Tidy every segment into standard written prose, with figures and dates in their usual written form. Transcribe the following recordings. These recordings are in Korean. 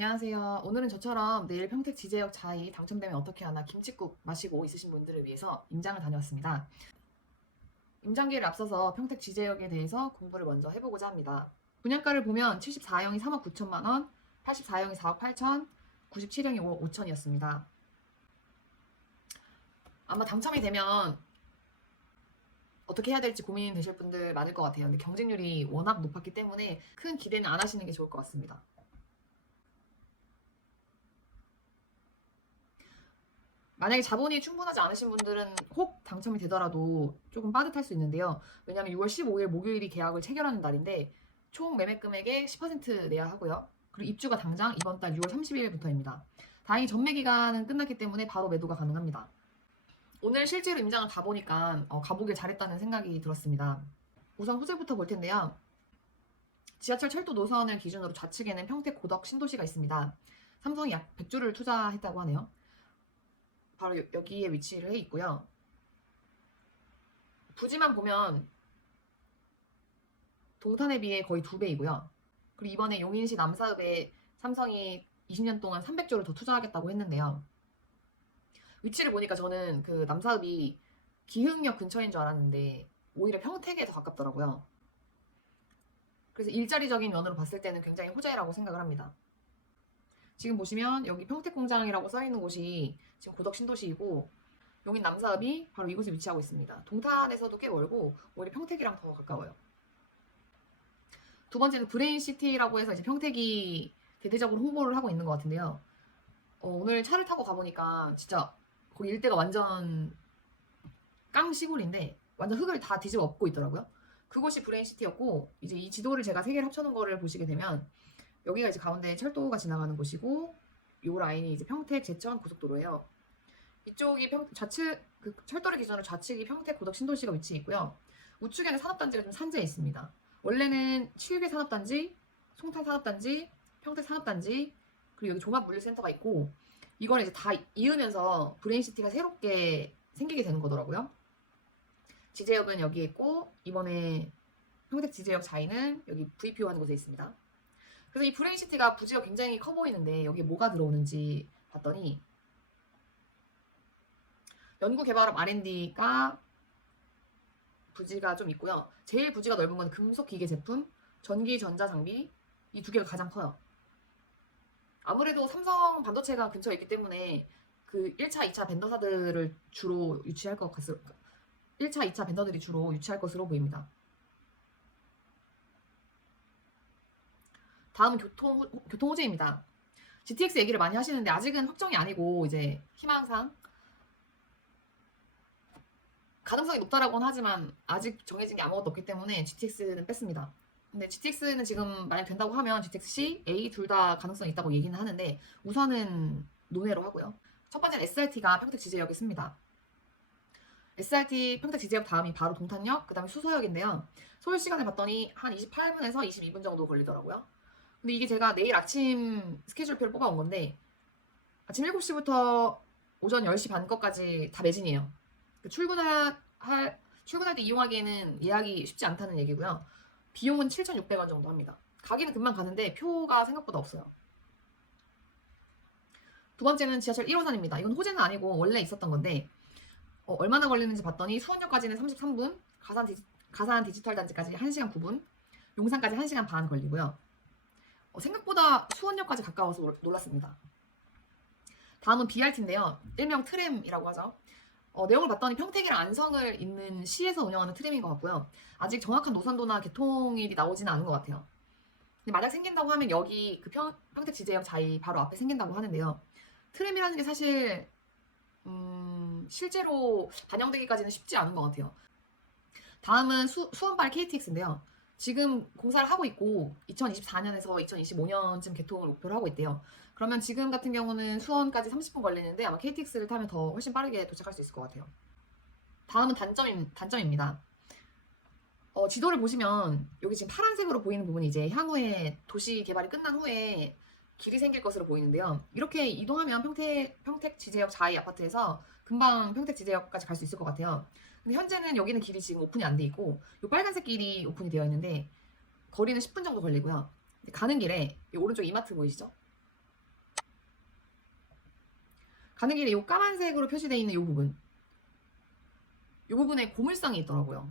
안녕하세요. 오늘은 저처럼 내일 평택 지제역 자이 당첨되면 어떻게 하나 김칫국 마시고 있으신 분들을 위해서 임장을 다녀왔습니다. 임장기를 앞서서 평택 지제역에 대해서 공부를 먼저 해보고자 합니다. 분양가를 보면 74형이 3억 9천만 원, 84형이 4억 8천, 97형이 5억 5천이었습니다. 아마 당첨이 되면 어떻게 해야 될지 고민되실 분들 많을 것 같아요. 근데 경쟁률이 워낙 높았기 때문에 큰 기대는 안 하시는 게 좋을 것 같습니다. 만약에 자본이 충분하지 않으신 분들은 혹 당첨이 되더라도 조금 빠듯할 수 있는데요. 왜냐하면 6월 15일 목요일이 계약을 체결하는 날인데 총 매매 금액의 10% 내야 하고요. 그리고 입주가 당장 이번 달 6월 30일부터입니다. 다행히 전매 기간은 끝났기 때문에 바로 매도가 가능합니다. 오늘 실제로 임장을 가보니까 가보길 잘했다는 생각이 들었습니다. 우선 호재부터 볼 텐데요. 지하철 철도 노선을 기준으로 좌측에는 평택 고덕 신도시가 있습니다. 삼성이 약 100주를 투자했다고 하네요. 바로 여기에 위치를 해 있고요. 부지만 보면 동탄에 비해 거의 2배이고요. 그리고 이번에 용인시 남사읍에 삼성이 20년 동안 300조를 더 투자하겠다고 했는데요. 위치를 보니까 저는 그 남사읍이 기흥역 근처인 줄 알았는데 오히려 평택에 더 가깝더라고요. 그래서 일자리적인 면으로 봤을 때는 굉장히 호재라고 생각을 합니다. 지금 보시면 여기 평택공장이라고 써있는 곳이 지금 고덕 신도시이고 용인 남사읍이 바로 이곳에 위치하고 있습니다. 동탄에서도 꽤 멀고 오히려 평택이랑 더 가까워요. 두 번째는 브레인시티라고 해서 이제 평택이 대대적으로 홍보를 하고 있는 것 같은데요. 오늘 차를 타고 가보니까 진짜 거기 일대가 완전 깡 시골인데 완전 흙을 다 뒤집어 엎고 있더라고요. 그곳이 브레인시티였고 이제 이 지도를 제가 세 개를 합쳐놓은 거를 보시게 되면 여기가 이제 가운데 철도가 지나가는 곳이고 요 라인이 이제 평택 제천 고속도로예요. 이쪽이 좌측 그 철도를 기준으로 좌측이 평택 고덕 신도시가 위치해 있고요. 우측에는 산업단지가 좀 산재해 있습니다. 원래는 치유계 산업단지, 송탄 산업단지, 평택 산업단지, 그리고 여기 종합물류센터가 있고 이걸 이제 다 이으면서 브레인시티가 새롭게 생기게 되는 거더라고요. 지제역은 여기에 있고 이번에 평택 지제역 자이는 여기 VPO 하는 곳에 있습니다. 그래서 이 브레인시티가 부지가 굉장히 커 보이는데 여기에 뭐가 들어오는지 봤더니 연구개발업 R&D가 부지가 좀 있고요. 제일 부지가 넓은 건 금속기계 제품, 전기 전자장비 이 두 개가 가장 커요. 아무래도 삼성 반도체가 근처에 있기 때문에 그 1차, 2차 벤더사들을 주로 유치할 것 같습니다. 1차, 2차 벤더들이 주로 유치할 것으로 보입니다. 다음은 교통 호재입니다. GTX 얘기를 많이 하시는데 아직은 확정이 아니고 이제 희망상 가능성이 높다라고는 하지만 아직 정해진 게 아무것도 없기 때문에 GTX는 뺐습니다. 근데 GTX는 지금 만약 된다고 하면 GTX-C, A 둘 다 가능성이 있다고 얘기는 하는데 우선은 논외로 하고요. 첫 번째는 SRT가 평택 지제역에 있습니다. SRT 평택 지제역 다음이 바로 동탄역, 그 다음에 수서역인데요. 서울 시간을 봤더니 한 28분에서 22분 정도 걸리더라고요. 근데 이게 제가 내일 아침 스케줄표를 뽑아온 건데 아침 7시부터 오전 10시 반 거까지 다 매진이에요. 출근할 때 이용하기에는 예약이 쉽지 않다는 얘기고요. 비용은 7,600원 정도 합니다. 가기는 금방 가는데 표가 생각보다 없어요. 두 번째는 지하철 1호선입니다. 이건 호재는 아니고 원래 있었던 건데 얼마나 걸리는지 봤더니 수원역까지는 33분, 가산 디지털 단지까지 1시간 9분, 용산까지 1시간 반 걸리고요. 생각보다 수원역까지 가까워서 놀랐습니다. 다음은 BRT인데요. 일명 트램이라고 하죠. 내용을 봤더니 평택이랑 안성을 잇는 시에서 운영하는 트램인 것 같고요. 아직 정확한 노선도나 개통일이 나오지는 않은 것 같아요. 근데 만약 생긴다고 하면 여기 그 평택 지제역 자이 바로 앞에 생긴다고 하는데요. 트램이라는 게 사실 실제로 반영되기까지는 쉽지 않은 것 같아요. 다음은 수원발 KTX인데요. 지금 공사를 하고 있고 2024년에서 2025년쯤 개통을 목표로 하고 있대요. 그러면 지금 같은 경우는 수원까지 30분 걸리는데 아마 KTX를 타면 더 훨씬 빠르게 도착할 수 있을 것 같아요. 다음은 단점입니다. 지도를 보시면 여기 지금 파란색으로 보이는 부분이 이제 향후에 도시 개발이 끝난 후에 길이 생길 것으로 보이는데요. 이렇게 이동하면 평택 지제역 자이 아파트에서 금방 평택 지제역까지 갈 수 있을 것 같아요. 근데 현재는 여기는 길이 지금 오픈이 안 돼 있고 이 빨간색 길이 오픈이 되어 있는데 거리는 10분 정도 걸리고요. 가는 길에 이 오른쪽 이마트 보이시죠? 가는 길에 이 까만색으로 표시되어 있는 이 부분, 이 부분에 고물상이 있더라고요.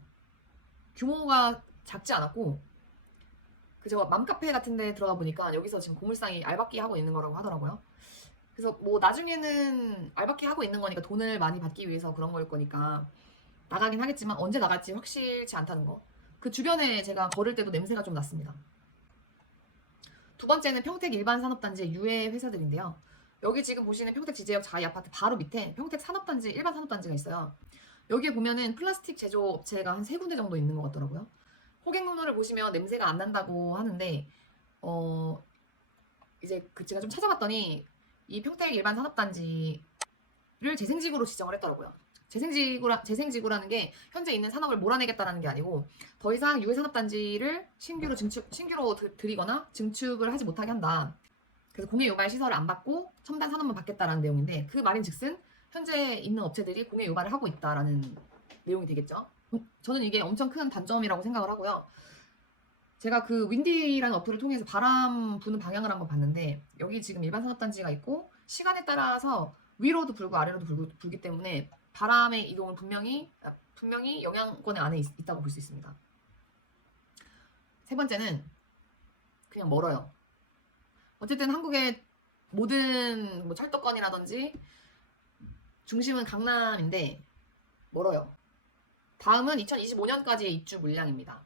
규모가 작지 않았고, 그 제가 맘카페 같은 데 들어가 보니까 여기서 지금 고물상이 알바끼 하고 있는 거라고 하더라고요. 그래서 뭐 나중에는 알바끼 하고 있는 거니까 돈을 많이 받기 위해서 그런 걸 거니까 나가긴 하겠지만 언제 나갈지 확실치 않다는 거. 그 주변에 제가 걸을 때도 냄새가 좀 났습니다. 두 번째는 평택 일반 산업단지의 유해 회사들인데요. 여기 지금 보시는 평택 지제역 자이 아파트 바로 밑에 평택 산업단지 일반 산업단지가 있어요. 여기에 보면은 플라스틱 제조 업체가 한 3군데 정도 있는 것 같더라고요. 호객 문호를 보시면 냄새가 안 난다고 하는데 이제 제가 좀 찾아봤더니 이 평택 일반 산업단지를 재생지구로 지정을 했더라고요. 재생지구라는 게 현재 있는 산업을 몰아내겠다라는 게 아니고 더 이상 유해 산업단지를 신규로 들이거나 증축을 하지 못하게 한다. 그래서 공해 유발 시설을 안 받고 첨단 산업만 받겠다라는 내용인데, 그 말인즉슨 현재 있는 업체들이 공해 유발을 하고 있다라는 내용이 되겠죠. 저는 이게 엄청 큰 단점이라고 생각을 하고요. 제가 그 윈디라는 어플을 통해서 바람 부는 방향을 한번 봤는데, 여기 지금 일반 산업단지가 있고 시간에 따라서 위로도 불고 아래로도 불기 때문에 바람의 이동은 분명히 영향권의 안에 있다고 볼 수 있습니다. 세 번째는 그냥 멀어요. 어쨌든 한국의 모든 뭐 철도권이라든지 중심은 강남인데 멀어요. 다음은 2025년까지의 입주 물량입니다.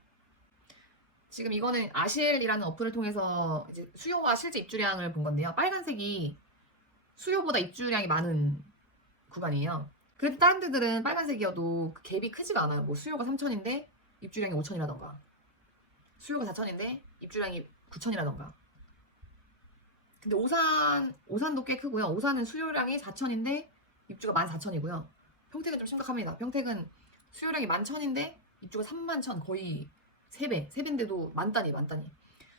지금 이거는 아실이라는 어플을 통해서 이제 수요와 실제 입주량을 본 건데요. 빨간색이 수요보다 입주량이 많은 구간이에요. 그래도 다른 데들은 빨간색이어도 그 갭이 크지가 않아요. 뭐 수요가 3,000인데 입주량이 5,000이라던가, 수요가 4,000인데 입주량이 9,000이라던가. 근데 오산도 꽤 크고요. 오산은 수요량이 4,000인데 입주가 14,000이고요. 평택은 좀 심각합니다. 평택은 수요량이 11,000인데 입주가 31,000, 거의 3배인데도 만단위.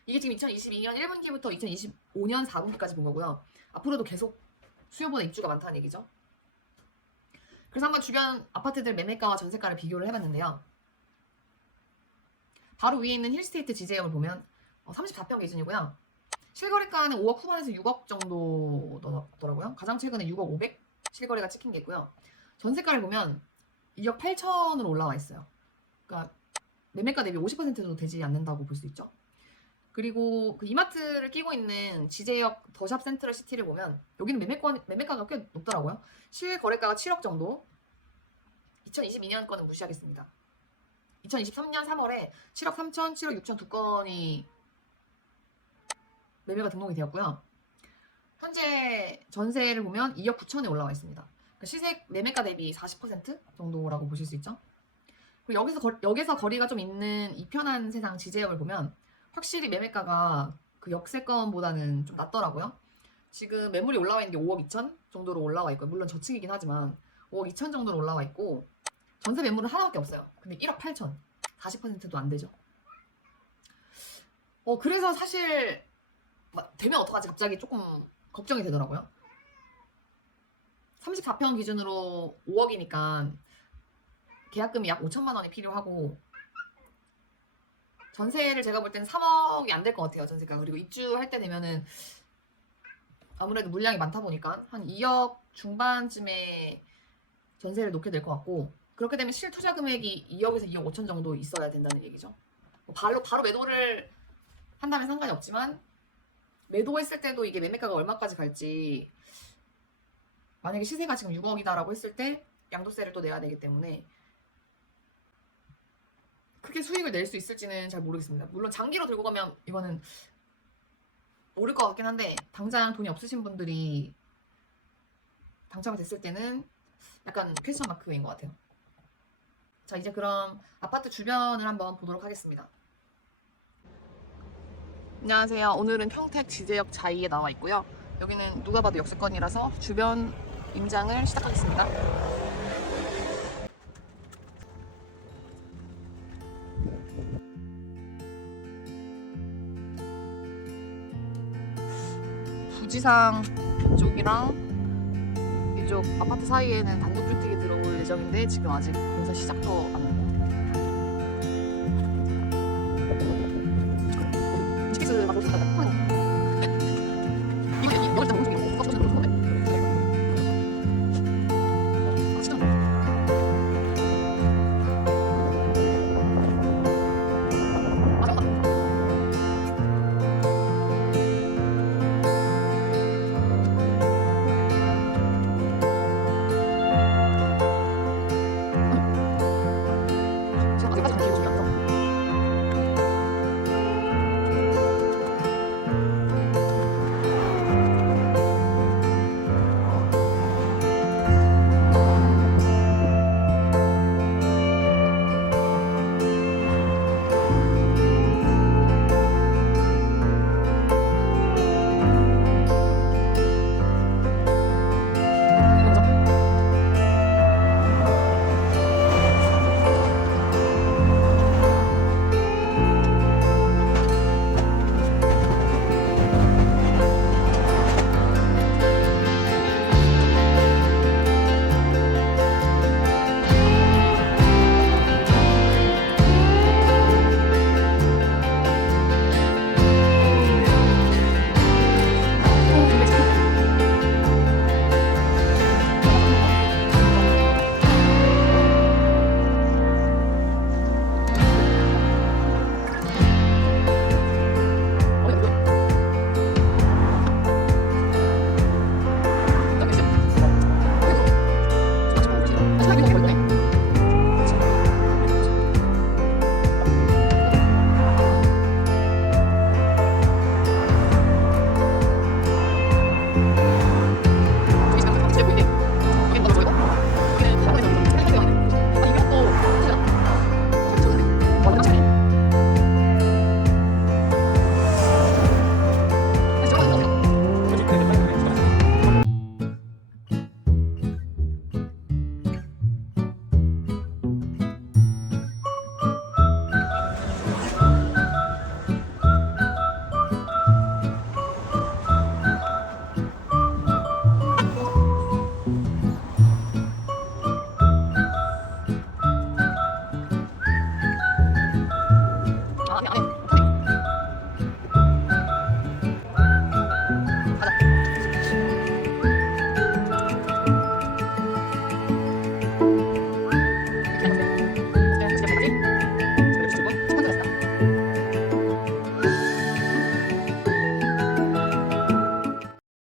이게 지금 2022년 1분기부터 2025년 4분기까지 본 거고요. 앞으로도 계속 수요보다 입주가 많다는 얘기죠. 그래서 한번 주변 아파트들 매매가와 전세가를 비교를 해봤는데요. 바로 위에 있는 힐스테이트 지제역을 보면 34평 기준이고요. 실거래가는 5억 후반에서 6억 정도 넣었더라고요. 가장 최근에 6억 500 실거래가 찍힌 게 있고요. 전세가를 보면 2억 8천으로 올라와 있어요. 그러니까 매매가 대비 50%도 되지 않는다고 볼 수 있죠. 그리고 그 이마트를 끼고 있는 지제역 더샵 센트럴 시티를 보면 여기는 매매가가 꽤 높더라고요. 실거래가가 7억 정도. 2022년 거는 무시하겠습니다. 2023년 3월에 7억 3천, 7억 6천 두 건이 매매가 등록이 되었고요. 현재 전세를 보면 2억 9천에 올라와 있습니다. 그러니까 시세 매매가 대비 40% 정도라고 보실 수 있죠. 그리고 여기서 거리가 좀 있는 이편한 세상 지제역을 보면 확실히 매매가가 그 역세권보다는 좀 낮더라고요. 지금 매물이 올라와 있는 게 5억 2천 정도로 올라와 있고요. 물론 저층이긴 하지만 5억 2천 정도로 올라와 있고 전세 매물은 하나밖에 없어요. 근데 1억 8천, 40%도 안 되죠. 그래서 사실 되면 어떡하지 갑자기 조금 걱정이 되더라고요. 34평 기준으로 5억이니까 계약금이 약 5천만 원이 필요하고, 전세를 제가 볼 때는 3억이 안 될 것 같아요, 전세가. 그리고 입주할 때 되면은 아무래도 물량이 많다 보니까 한 2억 중반쯤에 전세를 놓게 될 것 같고, 그렇게 되면 실투자 금액이 2억에서 2억 5천 정도 있어야 된다는 얘기죠. 바로 매도를 한다면 상관이 없지만 매도했을 때도 이게 매매가가 얼마까지 갈지, 만약에 시세가 지금 6억이다라고 했을 때 양도세를 또 내야 되기 때문에 크게 수익을 낼 수 있을지는 잘 모르겠습니다. 물론 장기로 들고 가면 이거는 오를 것 같긴 한데, 당장 돈이 없으신 분들이 당첨이 됐을 때는 약간 퀘스천 마크인 것 같아요. 자, 이제 그럼 아파트 주변을 한번 보도록 하겠습니다. 안녕하세요. 오늘은 평택 지제역 자이에 나와 있고요. 여기는 누가 봐도 역세권이라서 주변 임장을 시작하겠습니다. 부지상 이쪽이랑 이쪽 아파트 사이에는 단독주택이 들어올 예정인데 지금 아직 공사 시작도 안